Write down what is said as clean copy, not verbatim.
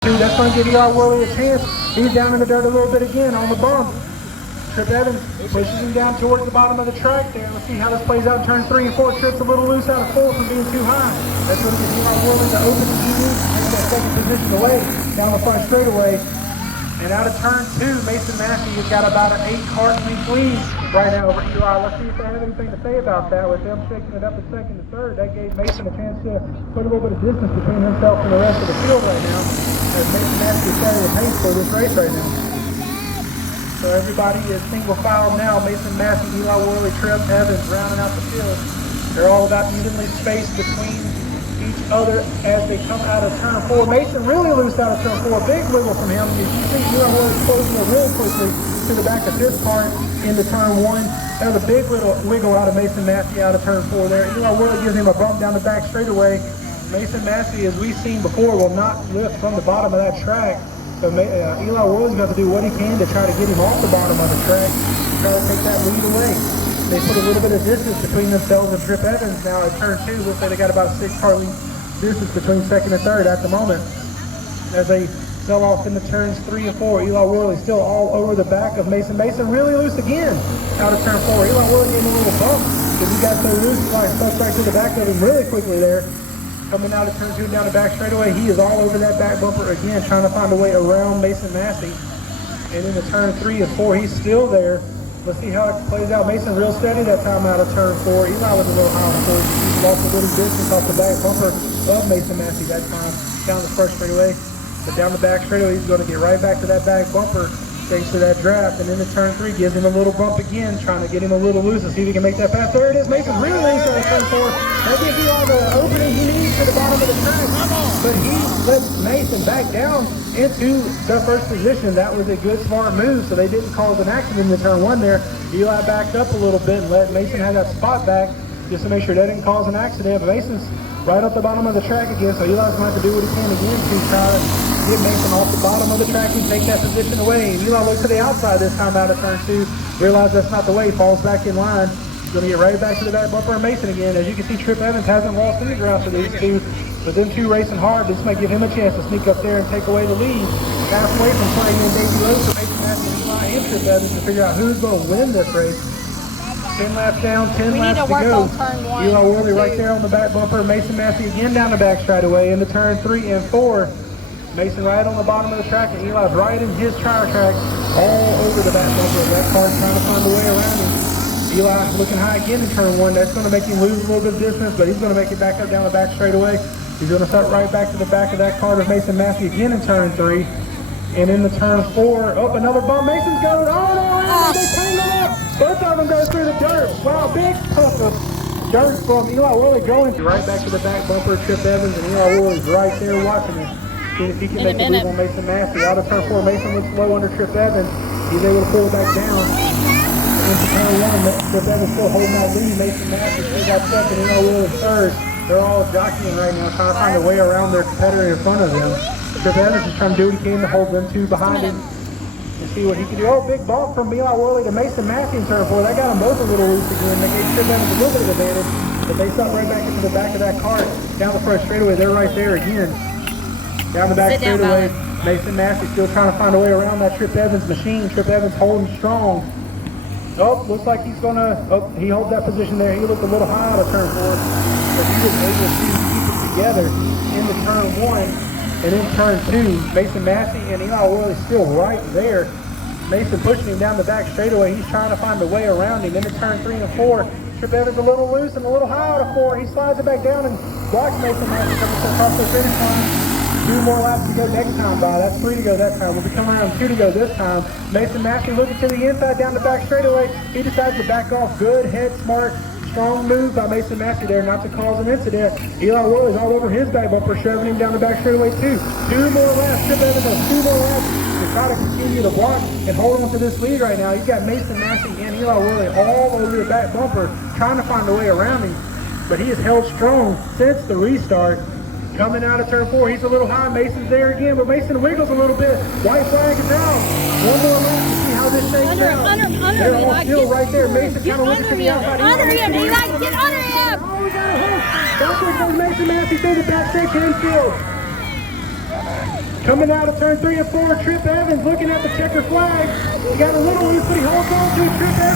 That's going to give Eli Worley a chance. He's down in the dirt a little bit again on the bump. Trip Evans pushes him down towards the bottom of the track there. Let's see how this plays out in turn 3 and 4. Trip's a little loose out of 4 from being too high. That's going to give Eli Worley the opening he needs to take that second position away down the front straightaway. And out of turn 2, Mason Massey has got about an 8-car length lead right now over Eli. Let's see if they have anything to say about that. With them shaking it up in second and third, that gave Mason a chance to put a little bit of distance between himself and the rest of the field right now, as Mason Massey is setting the pace for this race right now. So everybody is single file now. Mason Massey, Eli Worley, Trip Evans rounding out the field. They're all about evenly spaced between each other as they come out of turn 4. Mason really loose out of turn 4. Big wiggle from him. You see Eli Worley closing it real quickly to the back of this car into turn 1. That was a big little wiggle out of Mason Massey out of turn 4 there. Eli Worley gives him a bump down the back straightaway. Mason Massey, as we've seen before, will not lift from the bottom of that track. So Eli Worley's got to do what he can to try to get him off the bottom of the track, try to take that lead away. They put a little bit of distance between themselves and Trip Evans now at turn 2. Looks like they got about a 6-car lead distance between second and third at the moment. As they sell off into turns 3 and 4, Eli Worley still all over the back of Mason. Mason really loose again out of turn 4. Eli Worley gave him a little bump because he got so loose, like stuck right to the back of him really quickly there. Coming out of turn 2 down the back straightaway, he is all over that back bumper again, trying to find a way around Mason Massey. And into turn 3 and 4, he's still there. Let's see how it plays out. Mason real steady that time out of turn 4. Eli was a little high on the 4. He lost a little distance off the back bumper of Mason Massey that time down the first straightaway. But down the back straightaway, he's going to get right back to that back bumper thanks to that draft. And into turn 3, gives him a little bump again, trying to get him a little loose and see if he can make that pass. There it is. Mason really loose out of turn 4. That gives Eli the opening he needs to the bottom of the track. But he lets Mason back down into the first position. That was a good, smart move, so they didn't cause an accident in turn 1 there. Eli backed up a little bit and let Mason have that spot back just to make sure that didn't cause an accident. But Mason's right up the bottom of the track again, so Eli's going to have to do what he can again to try to get Mason off the bottom of the track and take that position away. And Eli looks to the outside this time out of turn 2, realizes that's not the way, falls back in line. He's going to get right back to the back bumper of Mason again. As you can see, Trip Evans hasn't lost any ground to these two, but them two racing hard. This might give him a chance to sneak up there and take away the lead. Halfway from playing in debut race for Mason Massey and Eli and Trip Evans to figure out who's going to win this race. 10 laps down, 10 laps to go. Eli Worley right there on the back bumper. Mason Massey again down the back straightaway into turn 3 and 4. Mason right on the bottom of the track, and Eli's right in his tire track all over the back bumper of that car, trying to find a way around him. Eli looking high again in turn 1. That's going to make him lose a little bit of distance, but he's going to make it back up down the back straightaway. He's going to start right back to the back of that car of Mason Massey again in turn 3. And in the turn 4, oh, another bump. Mason's going, oh no, they tangled up. Both of them go through the dirt. Wow, big puff of dirt from Eli Worley going right back to the back bumper of Trip Evans, and Eli Worley's right there watching it. See if he can make a move on Mason Massey. Out of turn 4, Mason looks low under Trip Evans. He's able to pull it back down. Into turn 1, Trip Evans still holding that lead. Mason Massey still got second, Eli Worley third. They're all jockeying right now, trying to find a way around their competitor in front of them. Trip Evans is trying to do what he can to hold them two behind him and see what he can do. Oh, big bump from Eli Worley to Mason Massey in turn 4. That got them both a little loose again. They gave Trip Evans a little bit of advantage, but they sucked right back into the back of that car. Down the front straightaway, they're right there again. Down the back straightaway, Mason Massey still trying to find a way around that Trip Evans machine. Trip Evans holding strong. Oh, looks like he's gonna, oh, he holds that position there. He looked a little high out of turn 4, but he was able to keep it together into turn 1. And in turn 2, Mason Massey and Eli Worley still right there. Mason pushing him down the back straightaway. He's trying to find a way around him. Into turn 3 and 4, Trip Evans a little loose and a little high out of 4. He slides it back down and blocks Mason Massey coming across the finish line. 2 more laps to go next time by. That's 3 to go that time. We'll be coming around 2 to go this time. Mason Massey looking to the inside down the back straightaway. He decides to back off. Good, head smart, strong move by Mason Massey there not to cause an incident. Eli Worley's all over his back bumper, shoving him down the back straightaway too. 2 more laps. Trip Evans has 2 more laps to try to continue to block and hold on to this lead right now. You've got Mason Massey and Eli Worley all over the back bumper trying to find a way around him. But he has held strong since the restart. Coming out of turn 4, he's a little high. Mason's there again, but Mason wiggles a little bit. White flag is out. 1 more lap to see how this shakes out. They're all still right there. Mason kind of looking to the outside. Under him, Eli, get under him. Oh, we got a hook. That's what goes Mason Massey through the back straight to infield. Coming out of turn 3 and 4, Trip Evans looking at the checker flag. He got a little loose, but he holds on to Trip Evans.